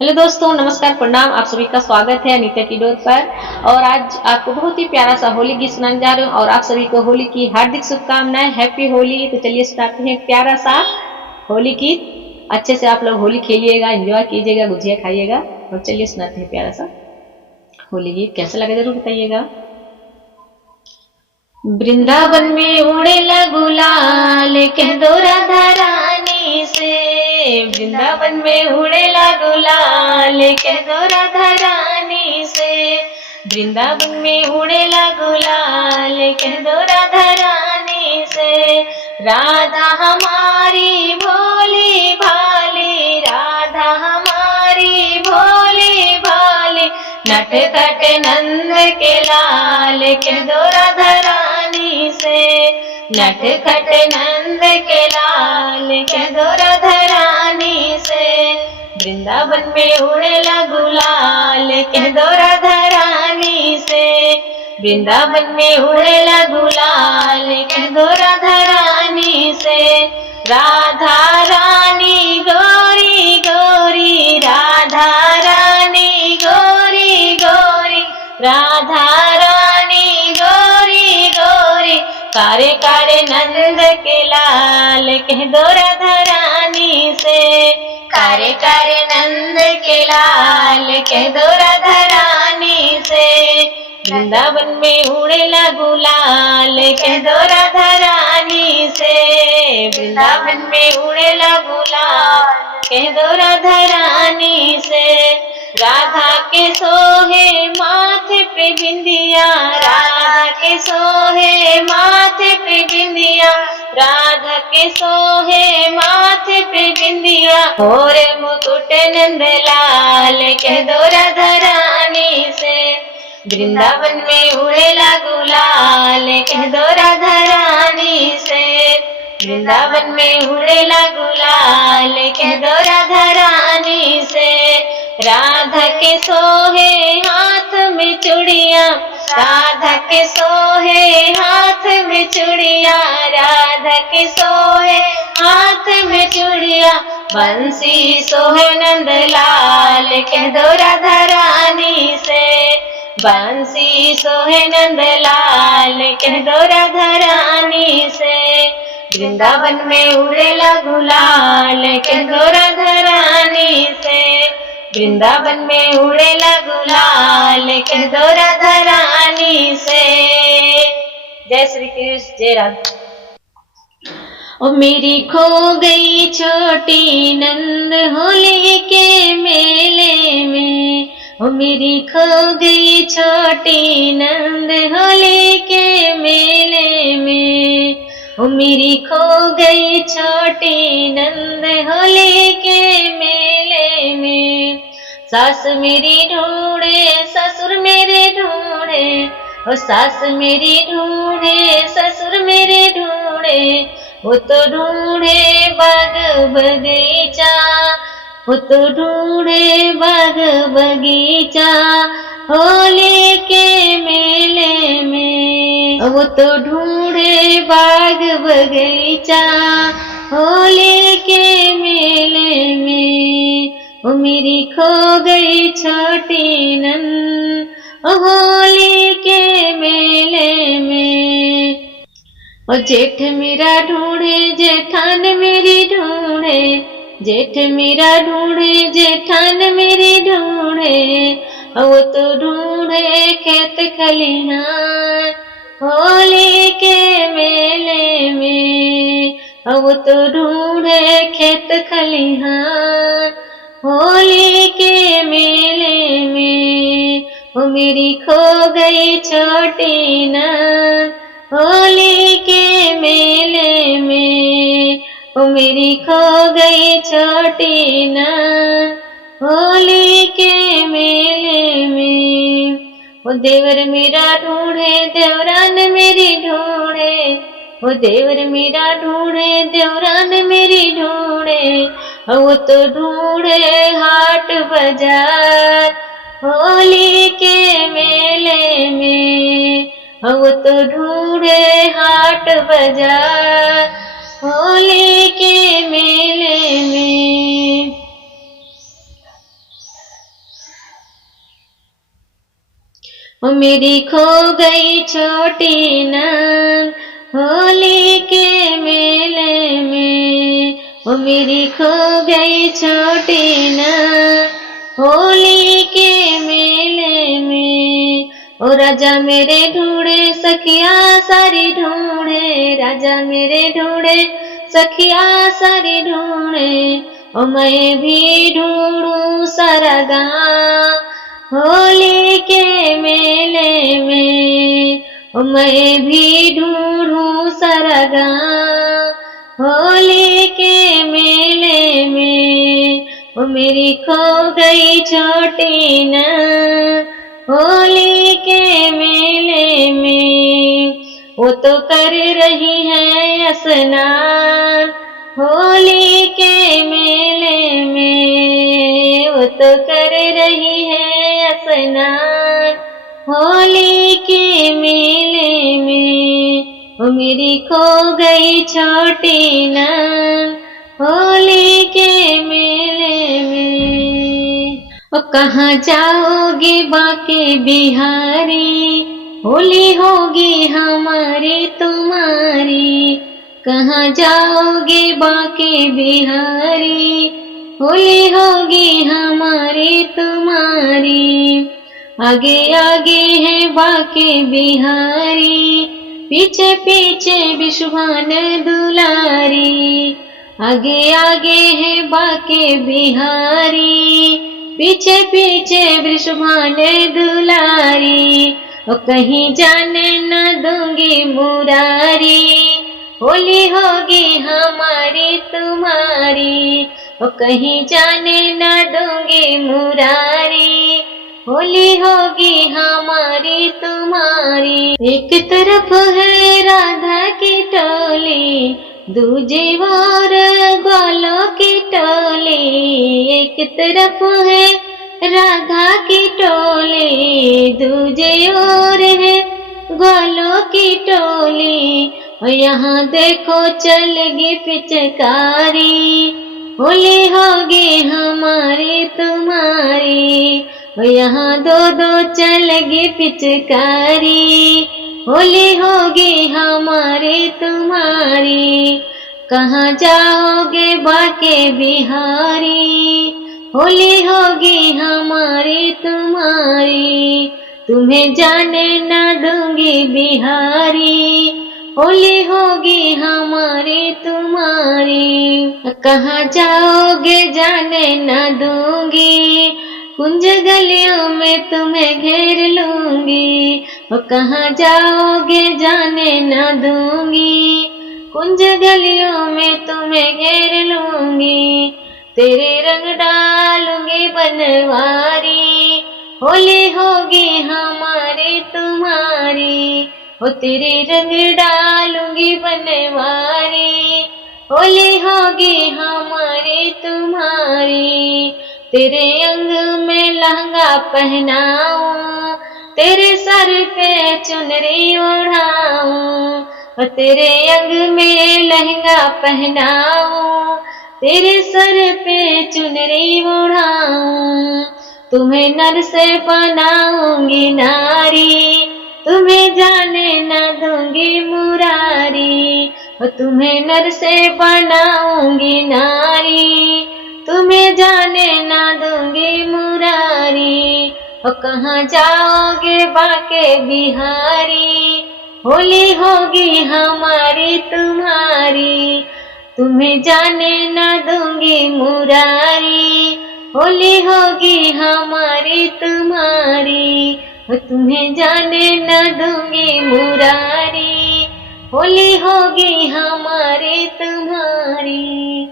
Hello दोस्तों, नमस्कार, प्रणाम। आप सभी का स्वागत है अनीता की डोर पर। और आज आपको बहुत ही प्यारा सा होली गीत सुनाने जा रहे हूँ और आप सभी को होली की हार्दिक शुभकामनाएं। हैप्पी होली। तो चलिए सुनाते हैं प्यारा सा होली गीत। अच्छे से आप लोग होली खेलिएगा, एंजॉय कीजिएगा, गुजिया खाइएगा। और चलिए सुनाते हैं प्यारा सा होली गीत। कैसा लगा जरूर बताइएगा। वृंदावन में उड़ेला गुलाल, कह दो राधा रानी से। वृंदावन में उड़ेला गुलाल, कह दो राधा रानी से। वृंदावन में उड़ेला गुलाल, कह दो राधा रानी से। राधा हमारी भोली भाली, राधा हमारी भोली भाली, नटखट नंद के लाल, कह दो राधा रानी से। नटखट नंद के लाल, कह दो राधा रानी से। वृंदावन में उड़ेला गुलाल, कह दो राधा रानी से। वृंदावन में उड़ेला गुलाल, कह दो राधा रानी से। राधा रानी गोरी गोरी, राधा रानी गोरी गोरी, राधा रानी गोरी गोरी, कारे कारे नंद के लाल, कह दो राधा रानी से। कारे कारे नंद के लाल, कह दो राधा रानी से। वृंदावन में उड़ेला गुलाल, कह दो राधा रानी से। वृंदावन में उड़ेला गुलाल, कह दो राधा रानी से। राधा के सोहे माथे पे बिंदिया, राधा के सोहे माथे पे बिंदिया, राधा के सोहे माथे पे बिंदिया। और मुकुट नंद लाल, कह दो राधा रानी से। वृंदावन में उड़ेला गुलाल, कह दो राधा रानी से। वृंदावन में उड़ेला गुलाल, कह दो राधा रानी से। राधा के सोहे हाथ में चूड़िया, राधा के सोहे हाथ में चूड़िया, राधा के सोहे हाथ में चूड़िया। बंसी सोहे नंद लाल, कह दो राधा रानी से। बंसी सोहे नंद लाल, कह दो राधा रानी से। वृंदावन में उड़ेला गुलाल, कह दो राधा रानी से। वृंदावन में उड़ेला गुलाल, कह दो राधा रानी से। जय श्री कृष्ण, जय राधा। ओ मेरी खो गई छोटी नंद होली के मेले में। ओ मेरी खो गई छोटी नंद होली के मेले में। ओ मेरी खो गई छोटी नंद होली के मेले में। सास मेरी ढूंढे, ससुर मेरे ढूंढे, ओ सास मेरी ढूंढे, ससुर मेरे ढूंढे। वो तो ढूंढे बाग बगीचा, वो तो ढूंढे बाग बगीचा होली के मेले में। वो तो ढूंढे बाग बगीचा होली के मेले में। ओ मेरी खो गई छोटी नंद होली के मेले में। ओ जेठ मेरा ढूंढे, जेठान मेरी ढूंढे, जेठ मेरा ढूंढे, जेठान मेरी ढूंढे। वो तो ढूंढे खेत खलिहान होली के मेले में। वो तो ढूंढे खेत खलिहान होली के मेले में। वो मेरी खो गई छोटी नंद होली के मेले में। वो मेरी खो गई छोटी नंद होली के मेले में। वो देवर मेरा ढूंढे, देवरान मेरी ढूंढे, वो देवर मेरा ढूंढे, देवरान मेरी ढूंढे। वो तो ढूंढे हाट बाजार होली के मेले में। वो तो ढूंढे हाट बाजार होली के मेले में। ओ मेरी खो गई छोटी नंद होली के मेले में, ओ मेरी खो गई छोटी नंद होली के मेले में। ओ राजा मेरे ढूंढे सखिया सारी ढूंढे, राजा मेरे ढूंढे सखिया सारी ढूंढे, ओ मैं भी ढूंढूं सारा गाँव होली के मेले में, ओ मैं भी ढूंढूं सारा गाँव होली के मेले में। ओ मेरी खो गई छोटी नंद होली के मेले में, वो तो कर रही है स्नान होली के मेले में, वो तो कर रही है स्नान होली के मेले में। ओ मेरी खो गई छोटी नंद होली के मेले में। ओ कहाँ जाओगे बाके बिहारी, होली होगी हमारी तुम्हारी। कहाँ जाओगे बाके बिहारी, होली होगी हमारी तुम्हारी। आगे आगे है बाके बिहारी, पीछे पीछे विश्वान दुलारी। आगे आगे है बाके बिहारी, पीछे पीछे वृषभान दुलारी। ओ कहीं जाने न दूंगी मुरारी, होली होगी हमारी तुम्हारी। ओ कहीं जाने न दूंगी मुरारी, होली होगी हमारी तुम्हारी। एक तरफ है राधा की टोली, दूजी ओर ग्वालों की टोली। एक तरफ है राधा की टोली, दूजी ओर है ग्वालों की टोली। और यहाँ देखो चलेगी पिचकारी, होली होगी हमारी तुम्हारी। और यहाँ दो दो चलेगी पिचकारी, होली होगी हमारी तुम्हारी। कहाँ जाओगे बाके बिहारी, होली होगी हमारी तुम्हारी। तुम्हें जाने न दूंगी बिहारी, होली होगी हमारी तुम्हारी। कहाँ जाओगे जाने न दूंगी, कुंज गलियों में तुम्हें घेर लूंगी। और कहाँ जाओगे जाने न दूंगी, कुंज गलियों में तुम्हें घेर लूंगी। तेरे रंग डालूंगी बनवारी, होली होगी हमारी तुम्हारी। ओ तेरे रंग डालूंगी बनवारी, होली होगी हमारी तुम्हारी। तेरे अंग में लहंगा पहनाऊं, तेरे सर पे चुनरी ओढ़ाऊं। और तेरे अंग में लहंगा पहनाऊं, तेरे सर पे चुनरी ओढ़ाऊं। तुम्हें नर से बनाऊंगी नारी, तुम्हें जाने न दूंगी मुरारी। और तुम्हें नर से बनाऊंगी नारी, तुम्हें जाने न दूंगी मुरारी। और कहाँ जाओगे बाके बिहारी, होली होगी हमारी तुम्हारी। तुम्हें जाने न दूंगी मुरारी, होली होगी हमारी तुम्हारी। और तुम्हें जाने न दूंगी मुरारी, होली होगी हमारी तुम्हारी।